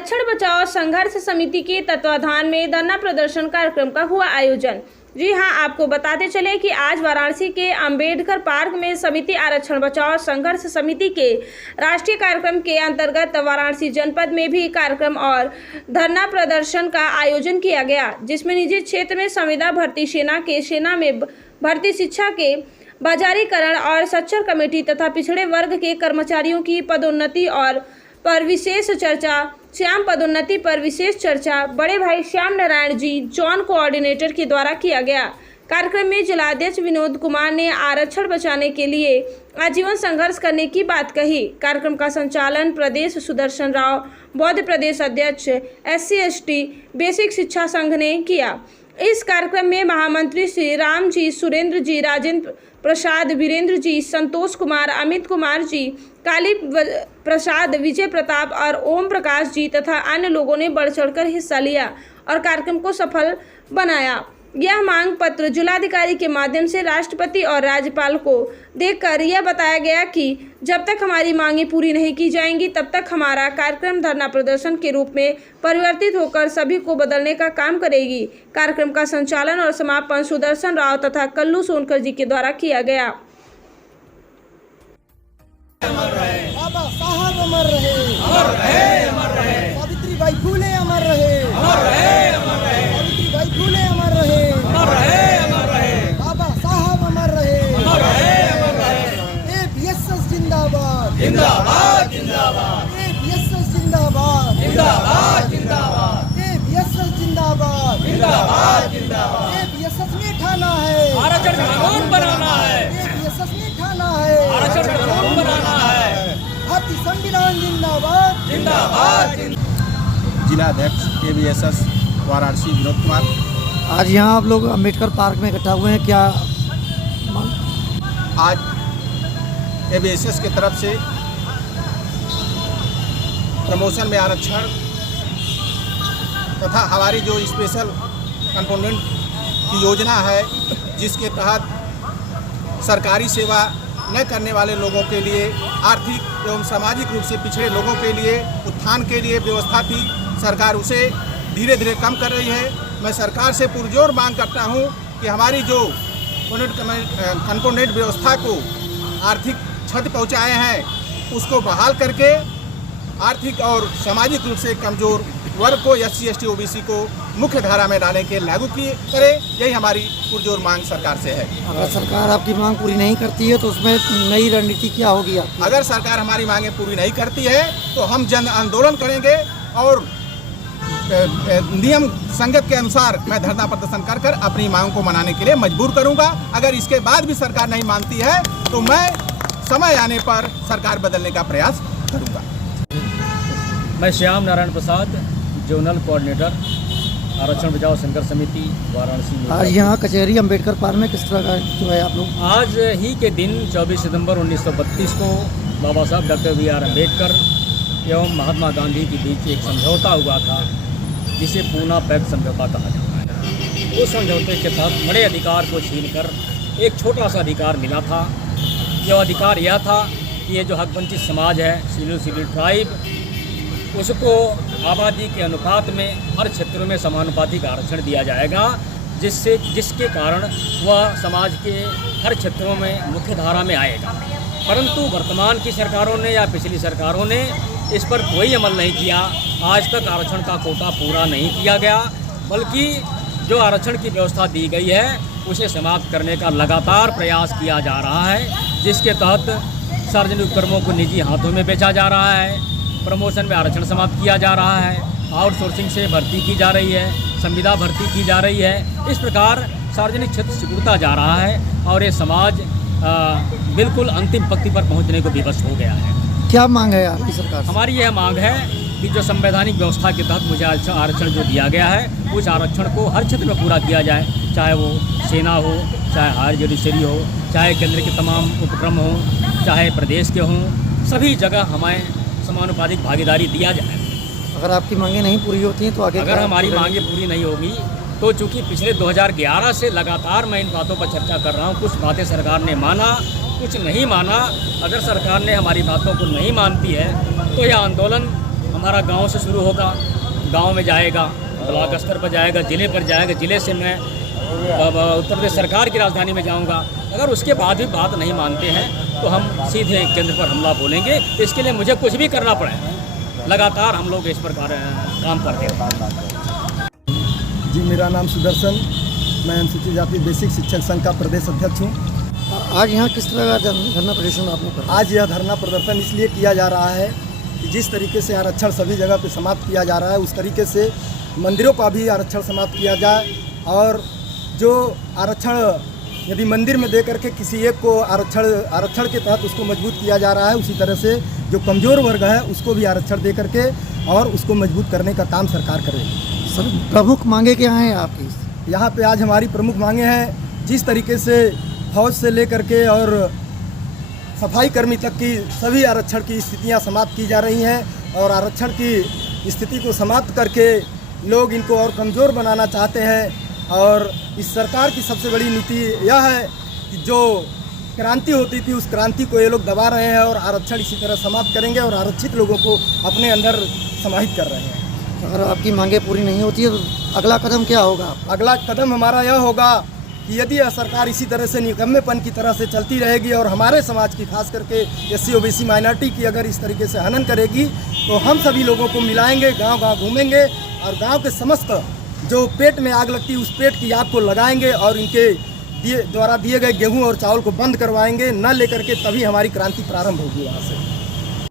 आरक्षण बचाओ संघर्ष समिति के तत्वाधान में धरना प्रदर्शन कार्यक्रम का हुआ आयोजन। जी हां, आपको बताते चले कि आज वाराणसी के अंबेडकर पार्क में समिति आरक्षण बचाओ संघर्ष समिति के राष्ट्रीय कार्यक्रम के अंतर्गत वाराणसी जनपद में भी कार्यक्रम और धरना प्रदर्शन का आयोजन किया गया, जिसमें निजी क्षेत्र में संविदा भर्ती सेना में भर्ती शिक्षा के बाजारीकरण और सच्चर कमेटी तथा पिछड़े वर्ग के कर्मचारियों की पदोन्नति और पर विशेष चर्चा, श्याम पदोन्नति पर विशेष चर्चा बड़े भाई श्याम नारायण जी जॉन कोऑर्डिनेटर के द्वारा किया गया। कार्यक्रम में जिलाध्यक्ष विनोद कुमार ने आरक्षण बचाने के लिए आजीवन संघर्ष करने की बात कही। कार्यक्रम का संचालन प्रदेश सुदर्शन राव बौद्ध प्रदेश अध्यक्ष SC/ST बेसिक शिक्षा संघ ने किया। इस कार्यक्रम में महामंत्री श्री राम जी, सुरेंद्र जी, राजेंद्र प्रसाद, वीरेंद्र जी, संतोष कुमार, अमित कुमार जी, काली प्रसाद, विजय प्रताप और ओम प्रकाश जी तथा अन्य लोगों ने बढ़ चढ़कर हिस्सा लिया और कार्यक्रम को सफल बनाया। यह मांग पत्र जिलाधिकारी के माध्यम से राष्ट्रपति और राज्यपाल को देकर यह बताया गया कि जब तक हमारी मांगें पूरी नहीं की जाएंगी तब तक हमारा कार्यक्रम धरना प्रदर्शन के रूप में परिवर्तित होकर सभी को बदलने का काम करेगी। कार्यक्रम का संचालन और समापन सुदर्शन राव तथा कल्लू सोनकर जी के द्वारा किया गया। बाबा साहब अमर रहे, अमर रहे, अमर रहे। सावित्रीबाई फुले अमर रहे, अमर रहे, अमर रहे। सावित्रीबाई फुले अमर रहे, अमर रहे, अमर रहे। बाबा साहब अमर रहे, अमर रहे, अमर रहे। ABSS जिंदाबाद, जिंदाबाद, जिंदाबाद। ABSS जिंदाबाद, जिंदाबाद, जिंदाबाद। ABSS जिंदाबाद, जिंदाबाद, जिंदाबाद। ABSS में ठाना है, आरक्षण कानून बनाना है। ABSS में ठाना है, आरक्षण कानून बनाना है। भारतीय संविधान जिंदाबाद, जिंदाबाद। जिलाध्यक्ष ABSS वाराणसी विनोद कुमार। आज यहाँ आप लोग अंबेडकर पार्क में इकट्ठा हुए हैं, क्या आज ABSS की तरफ से प्रमोशन में आरक्षण तथा हमारी जो स्पेशल कंपोनेंट की योजना है, जिसके तहत सरकारी सेवा न करने वाले लोगों के लिए आर्थिक एवं सामाजिक रूप से पिछड़े लोगों के लिए उत्थान के लिए व्यवस्था थी, सरकार उसे धीरे धीरे कम कर रही है। मैं सरकार से पुरजोर मांग करता हूं कि हमारी जो कंपोनेंट व्यवस्था को आर्थिक क्षति पहुंचाए हैं उसको बहाल करके आर्थिक और सामाजिक रूप से कमज़ोर वर्ग को SC/ST OBC को मुख्य धारा में डालने के लागू किए करे, यही हमारी पुरजोर मांग सरकार से है। अगर सरकार आपकी मांग पूरी नहीं करती है तो उसमें नई रणनीति क्या होगी आपकी? अगर सरकार हमारी मांगें पूरी नहीं करती है तो हम जन आंदोलन करेंगे और नियम संगत के अनुसार मैं धरना प्रदर्शन कर अपनी मांगों को मनाने के लिए मजबूर करूंगा। अगर इसके बाद भी सरकार नहीं मानती है तो मैं समय आने पर सरकार बदलने का प्रयास करूंगा। मैं श्याम नारायण प्रसाद, जोनल कोऑर्डिनेटर, आरक्षण बचाओ संघर्ष समिति वाराणसी में। आज यहाँ कचहरी अंबेडकर पार्क में किस तरह का जो है आप लोग? आज ही के दिन 24 सितंबर 1932 को बाबा साहब डॉक्टर BR अम्बेडकर एवं महात्मा गांधी के बीच एक समझौता हुआ था, जिसे पूना पैक्ट समझौता कहा जाता है। उस समझौते के तहत बड़े अधिकार को छीनकर एक छोटा सा अधिकार मिला था। जो अधिकार यह था कि ये जो हकवंचित समाज है, शेड्यूल ट्राइब, उसको आबादी के अनुपात में हर क्षेत्रों में समानुपातिक आरक्षण दिया जाएगा, जिसके कारण वह समाज के हर क्षेत्रों में मुख्य धारा में आएगा। परंतु वर्तमान की सरकारों ने या पिछली सरकारों ने इस पर कोई अमल नहीं किया। आज तक आरक्षण का कोटा पूरा नहीं किया गया, बल्कि जो आरक्षण की व्यवस्था दी गई है उसे समाप्त करने का लगातार प्रयास किया जा रहा है, जिसके तहत सार्वजनिक उपक्रमों को निजी हाथों में बेचा जा रहा है, प्रमोशन में आरक्षण समाप्त किया जा रहा है, आउटसोर्सिंग से भर्ती की जा रही है, संविदा भर्ती की जा रही है। इस प्रकार सार्वजनिक क्षेत्र सिकुड़ता जा रहा है और ये समाज बिल्कुल अंतिम पंक्ति पर पहुंचने को विवश हो गया है। क्या मांग है आपकी सरकार? हमारी यह मांग है कि जो संवैधानिक व्यवस्था के तहत मुझे आरक्षण जो दिया गया है, उस आरक्षण को हर क्षेत्र में पूरा किया जाए, चाहे वो सेना हो, चाहे हायर जुडिशरी हो, चाहे केंद्र के तमाम उपक्रम हो, चाहे प्रदेश के हों, सभी जगह हमें समानुपातिक भागीदारी दिया जाए। अगर आपकी मांगें नहीं पूरी होती हैं तो आगे अगर हमारी मांगें पूरी नहीं होगी तो चूँकि पिछले 2011 से लगातार मैं इन बातों पर चर्चा कर रहा हूँ, कुछ बातें सरकार ने माना, कुछ नहीं माना। अगर सरकार ने हमारी बातों को नहीं मानती है तो यह आंदोलन हमारा गांव से शुरू होगा, गांव में जाएगा, ब्लॉक स्तर पर जाएगा, ज़िले पर जाएगा, ज़िले से मैं उत्तर प्रदेश सरकार की राजधानी में जाऊंगा। अगर उसके बाद भी बात नहीं मानते हैं तो हम सीधे केंद्र पर हमला बोलेंगे। इसके लिए मुझे कुछ भी करना पड़े, लगातार हम लोग इस प्रकार काम करते हैं। जी, मेरा नाम सुदर्शन, मैं अनुसूचित जाति बेसिक शिक्षक संघ का प्रदेश अध्यक्ष हूँ। आज यहाँ किस तरह का धरना प्रदर्शन आपने करा? आज यह धरना प्रदर्शन इसलिए किया जा रहा है कि जिस तरीके से आरक्षण सभी जगह पे समाप्त किया जा रहा है, उस तरीके से मंदिरों का भी आरक्षण समाप्त किया जाए, और जो आरक्षण यदि मंदिर में दे करके किसी एक को आरक्षण के तहत उसको मजबूत किया जा रहा है, उसी तरह से जो कमज़ोर वर्ग है उसको भी आरक्षण दे करके और उसको मजबूत करने का काम सरकार करेगी। सर, प्रमुख मांगे क्या हैं आपकी? यहाँ पे आज हमारी प्रमुख मांगे हैं, जिस तरीके से फौज से लेकर के और सफाई कर्मी तक की सभी आरक्षण की स्थितियाँ समाप्त की जा रही हैं, और आरक्षण की स्थिति को समाप्त करके लोग इनको और कमज़ोर बनाना चाहते हैं। और इस सरकार की सबसे बड़ी नीति यह है कि जो क्रांति होती थी उस क्रांति को ये लोग दबा रहे हैं और आरक्षण इसी तरह समाप्त करेंगे और आरक्षित लोगों को अपने अंदर समाहित कर रहे हैं। अगर आपकी मांगे पूरी नहीं होती है तो अगला कदम क्या होगा? अगला कदम हमारा यह होगा कि यदि यह सरकार इसी तरह से निकम्मेपन की तरह से चलती रहेगी और हमारे समाज की, खास करके SC OBC माइनॉरिटी की अगर इस तरीके से हनन करेगी, तो हम सभी लोगों को मिलाएंगे, गांव-गांव घूमेंगे और गांव के समस्त जो पेट में आग लगती है उस पेट की आग को लगाएंगे और इनके द्वारा दिए गए गेहूं और चावल को बंद करवाएंगे, न लेकर के तभी हमारी क्रांति प्रारंभ होगी वहाँ से।